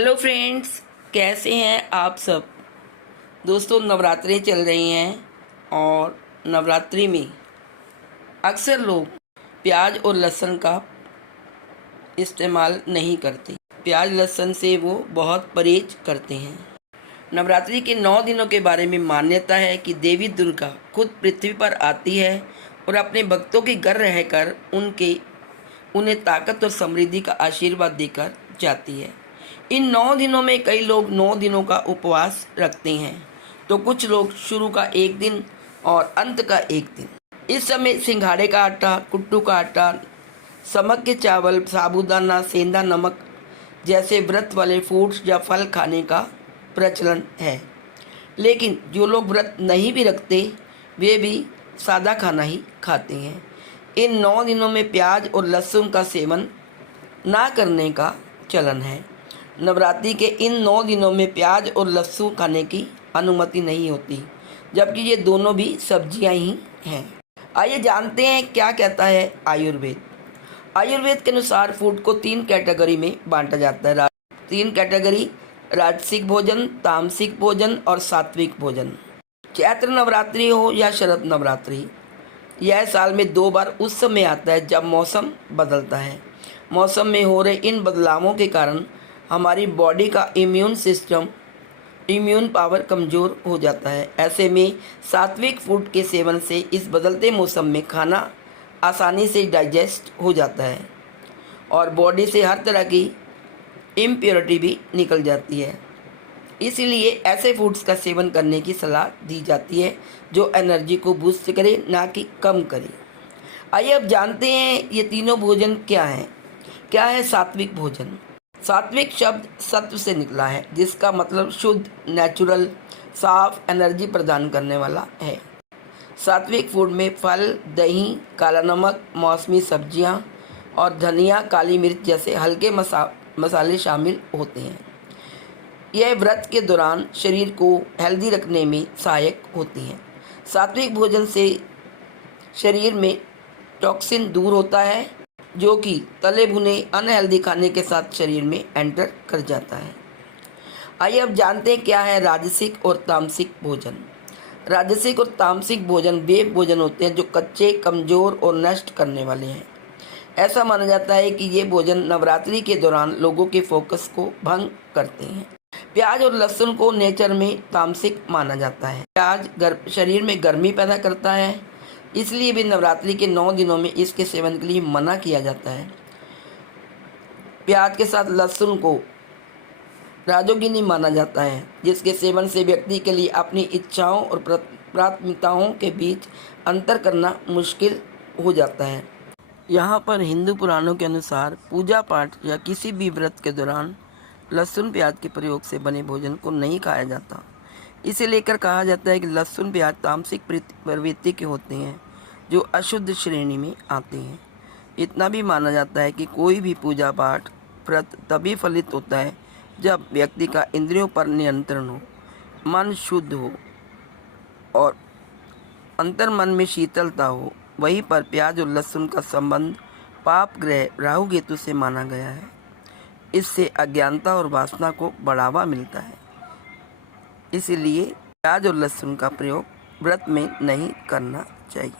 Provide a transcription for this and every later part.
Hello friends, कैसे हैं आप सब। दोस्तों, नवरात्रि चल रही हैं और नवरात्रि में अक्सर लोग प्याज और लहसुन का इस्तेमाल नहीं करते। प्याज लहसुन से वो बहुत परहेज करते हैं। नवरात्रि के 9 दिनों के बारे में मान्यता है कि देवी दुर्गा खुद पृथ्वी पर आती है और अपने भक्तों के घर रहकर उन्हें ताकत और समृद्धि का आशीर्वाद देकर जाती है। इन 9 दिनों में कई लोग 9 दिनों का उपवास रखते हैं, तो कुछ लोग शुरू का एक दिन और अंत का एक दिन। इस समय सिंघाड़े का आटा, कुट्टू का आटा, समक के चावल, साबूदाना, सेंधा नमक जैसे व्रत वाले फूड्स या फल खाने का प्रचलन है। लेकिन जो लोग व्रत नहीं भी रखते, वे भी सादा खाना ही खाते हैं। इन 9 दिनों में प्याज और लहसुन का सेवन ना करने का चलन है। नवरात्रि के इन 9 दिनों में प्याज और लहसुन खाने की अनुमति नहीं होती, जबकि ये दोनों भी सब्जियां ही हैं। आइए जानते हैं क्या कहता है आयुर्वेद। आयुर्वेद के अनुसार फूड को 3 कैटेगरी में बांटा जाता है। 3 कैटेगरी: राजसिक भोजन, तामसिक भोजन और सात्विक भोजन। चैत्र नवरात्रि हो या शरद नवरात्रि, यह साल में 2 बार उस समय आता है जब मौसम बदलता है। मौसम में हो रहे इन बदलावों के कारण हमारी बॉडी का इम्यून पावर कमज़ोर हो जाता है। ऐसे में सात्विक फूड के सेवन से इस बदलते मौसम में खाना आसानी से डाइजेस्ट हो जाता है और बॉडी से हर तरह की इम्प्योरिटी भी निकल जाती है। इसीलिए ऐसे फूड्स का सेवन करने की सलाह दी जाती है जो एनर्जी को बूस्ट करे, ना कि कम करे। आइए अब जानते हैं ये तीनों भोजन क्या हैं। क्या है सात्विक भोजन? सात्विक शब्द सत्व से निकला है, जिसका मतलब शुद्ध, नेचुरल, साफ, एनर्जी प्रदान करने वाला है। सात्विक फूड में फल, दही, काला नमक, मौसमी सब्जियां और धनिया, काली मिर्च जैसे हल्के मसाले शामिल होते हैं। यह व्रत के दौरान शरीर को हेल्दी रखने में सहायक होती हैं। सात्विक भोजन से शरीर में टॉक्सिन दूर होता है, जो कि तले भुने अनहेल्दी खाने के साथ शरीर में एंटर कर जाता है। आइए अब जानते हैं क्या है राजसिक और तामसिक भोजन। राजसिक और तामसिक भोजन वे भोजन होते हैं जो कच्चे, कमज़ोर और नष्ट करने वाले हैं। ऐसा माना जाता है कि ये भोजन नवरात्रि के दौरान लोगों के फोकस को भंग करते हैं। प्याज और लहसुन को नेचर में तामसिक माना जाता है। प्याज शरीर में गर्मी पैदा करता है, इसलिए भी नवरात्रि के 9 दिनों में इसके सेवन के लिए मना किया जाता है। प्याज के साथ लहसुन को राजोगिनी माना जाता है, जिसके सेवन से व्यक्ति के लिए अपनी इच्छाओं और प्राथमिकताओं के बीच अंतर करना मुश्किल हो जाता है। यहाँ पर हिंदू पुराणों के अनुसार पूजा पाठ या किसी भी व्रत के दौरान लहसुन प्याज के प्रयोग से बने भोजन को नहीं खाया जाता। इसे लेकर कहा जाता है कि लहसुन प्याज तामसिक प्रवृत्ति के होते हैं, जो अशुद्ध श्रेणी में आते हैं। इतना भी माना जाता है कि कोई भी पूजा पाठ व्रत तभी फलित होता है जब व्यक्ति का इंद्रियों पर नियंत्रण हो, मन शुद्ध हो और अंतर्मन में शीतलता हो। वहीं पर प्याज और लहसुन का संबंध पाप ग्रह राहु केतु से माना गया है। इससे अज्ञानता और वासना को बढ़ावा मिलता है। इसीलिए प्याज और लहसुन का प्रयोग व्रत में नहीं करना चाहिए।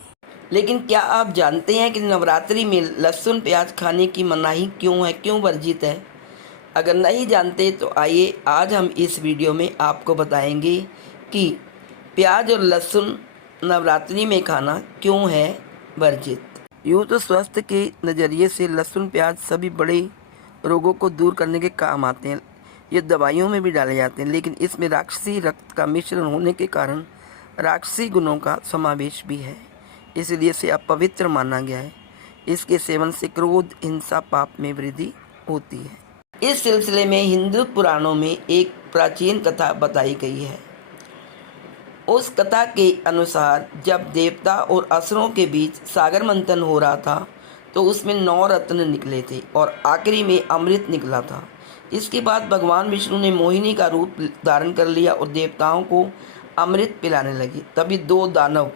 लेकिन क्या आप जानते हैं कि नवरात्रि में लहसुन प्याज खाने की मनाही क्यों है, क्यों वर्जित है? अगर नहीं जानते तो आइए आज हम इस वीडियो में आपको बताएंगे कि प्याज और लहसुन नवरात्रि में खाना क्यों है वर्जित। यूँ तो स्वास्थ्य के नज़रिए से लहसुन प्याज सभी बड़े रोगों को दूर करने के काम आते हैं। ये दवाइयों में भी डाले जाते हैं, लेकिन इसमें राक्षसी रक्त का मिश्रण होने के कारण राक्षसी गुणों का समावेश भी है, इसलिए इसे अपवित्र माना गया है। इसके सेवन से क्रोध, हिंसा, पाप में वृद्धि होती है। इस सिलसिले में हिंदू पुराणों में एक प्राचीन कथा बताई गई है। उस कथा के अनुसार जब देवता और असुरों के बीच सागर मंथन हो रहा था, तो उसमें 9 रत्न निकले थे और आखिरी में अमृत निकला था। इसके बाद भगवान विष्णु ने मोहिनी का रूप धारण कर लिया और देवताओं को अमृत पिलाने लगे। तभी 2 दानव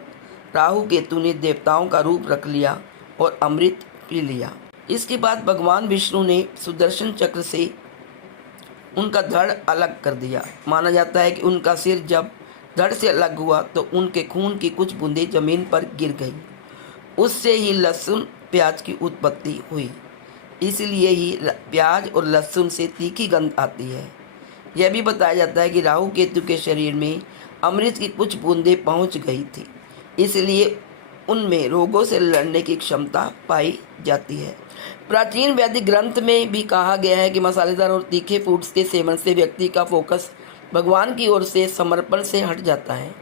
राहु केतु ने देवताओं का रूप रख लिया और अमृत पी लिया। इसके बाद भगवान विष्णु ने सुदर्शन चक्र से उनका धड़ अलग कर दिया। माना जाता है कि उनका सिर जब धड़ से अलग हुआ तो उनके खून की कुछ बूंदें जमीन पर गिर गई। उससे ही लहसुन प्याज की उत्पत्ति हुई। इसलिए ही प्याज और लहसुन से तीखी गंध आती है। यह भी बताया जाता है कि राहु केतु के शरीर में अमृत की कुछ बूंदें पहुंच गई थी, इसलिए उनमें रोगों से लड़ने की क्षमता पाई जाती है। प्राचीन वैदिक ग्रंथ में भी कहा गया है कि मसालेदार और तीखे फूड्स के सेवन से व्यक्ति का फोकस भगवान की ओर से समर्पण से हट जाता है।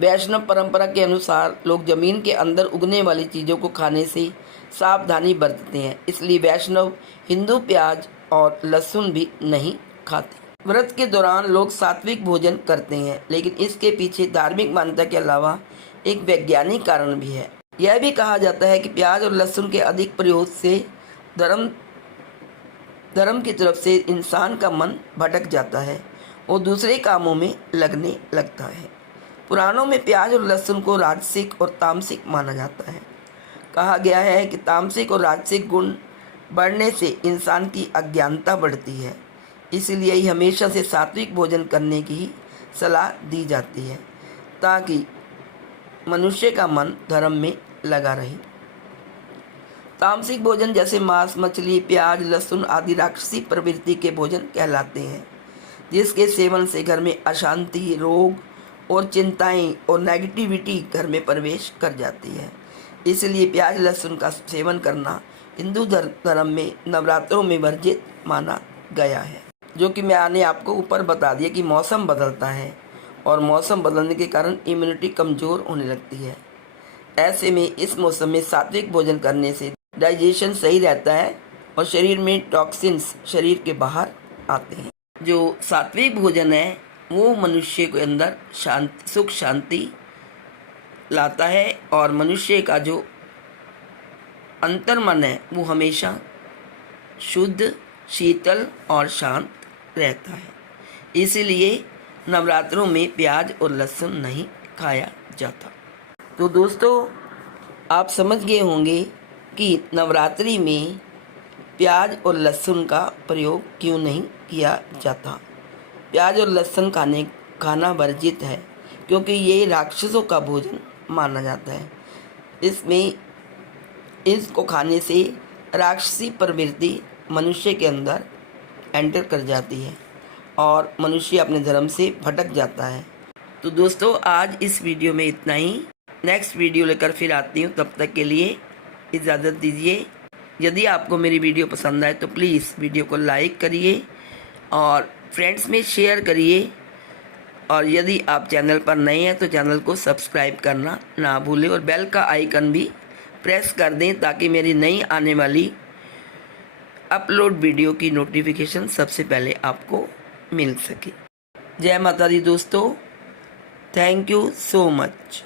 वैष्णव परंपरा के अनुसार लोग जमीन के अंदर उगने वाली चीज़ों को खाने से सावधानी बरतते हैं, इसलिए वैष्णव हिंदू प्याज और लहसुन भी नहीं खाते। व्रत के दौरान लोग सात्विक भोजन करते हैं, लेकिन इसके पीछे धार्मिक मान्यता के अलावा एक वैज्ञानिक कारण भी है। यह भी कहा जाता है कि प्याज और लहसुन के अधिक प्रयोग से धर्म की तरफ से इंसान का मन भटक जाता है और दूसरे कामों में लगने लगता है। पुराणों में प्याज और लहसुन को राजसिक और तामसिक माना जाता है। कहा गया है कि तामसिक और राजसिक गुण बढ़ने से इंसान की अज्ञानता बढ़ती है, इसलिए ही हमेशा से सात्विक भोजन करने की ही सलाह दी जाती है ताकि मनुष्य का मन धर्म में लगा रहे। तामसिक भोजन जैसे मांस, मछली, प्याज, लहसुन आदि राक्षसी प्रवृत्ति के भोजन कहलाते हैं, जिसके सेवन से घर में अशांति, रोग और चिंताएं और नेगेटिविटी घर में प्रवेश कर जाती है। इसलिए प्याज लहसुन का सेवन करना हिंदू धर्म में नवरात्रों में वर्जित माना गया है। जो कि मैंने आपको ऊपर बता दिया कि मौसम बदलता है और मौसम बदलने के कारण इम्यूनिटी कमज़ोर होने लगती है। ऐसे में इस मौसम में सात्विक भोजन करने से डाइजेशन सही रहता है और शरीर में टॉक्सिन्स शरीर के बाहर आते हैं। जो सात्विक भोजन है वो मनुष्य के अंदर सुख शांति लाता है और मनुष्य का जो अंतर्मन है वो हमेशा शुद्ध, शीतल और शांत रहता है। इसीलिए नवरात्रों में प्याज और लहसुन नहीं खाया जाता। तो दोस्तों, आप समझ गए होंगे कि नवरात्रि में प्याज और लहसुन का प्रयोग क्यों नहीं किया जाता। प्याज और लहसुन खाना वर्जित है क्योंकि ये राक्षसों का भोजन माना जाता है। इसको खाने से राक्षसी प्रवृत्ति मनुष्य के अंदर एंटर कर जाती है और मनुष्य अपने धर्म से भटक जाता है। तो दोस्तों, आज इस वीडियो में इतना ही। नेक्स्ट वीडियो लेकर फिर आती हूँ, तब तक के लिए इजाज़त दीजिए। यदि आपको मेरी वीडियो पसंद आए तो प्लीज़ वीडियो को लाइक करिए और फ्रेंड्स में शेयर करिए, और यदि आप चैनल पर नए हैं तो चैनल को सब्सक्राइब करना ना भूलें और बेल का आइकन भी प्रेस कर दें ताकि मेरी नई आने वाली अपलोड वीडियो की नोटिफिकेशन सबसे पहले आपको मिल सके। जय माता दी दोस्तों, थैंक यू सो मच।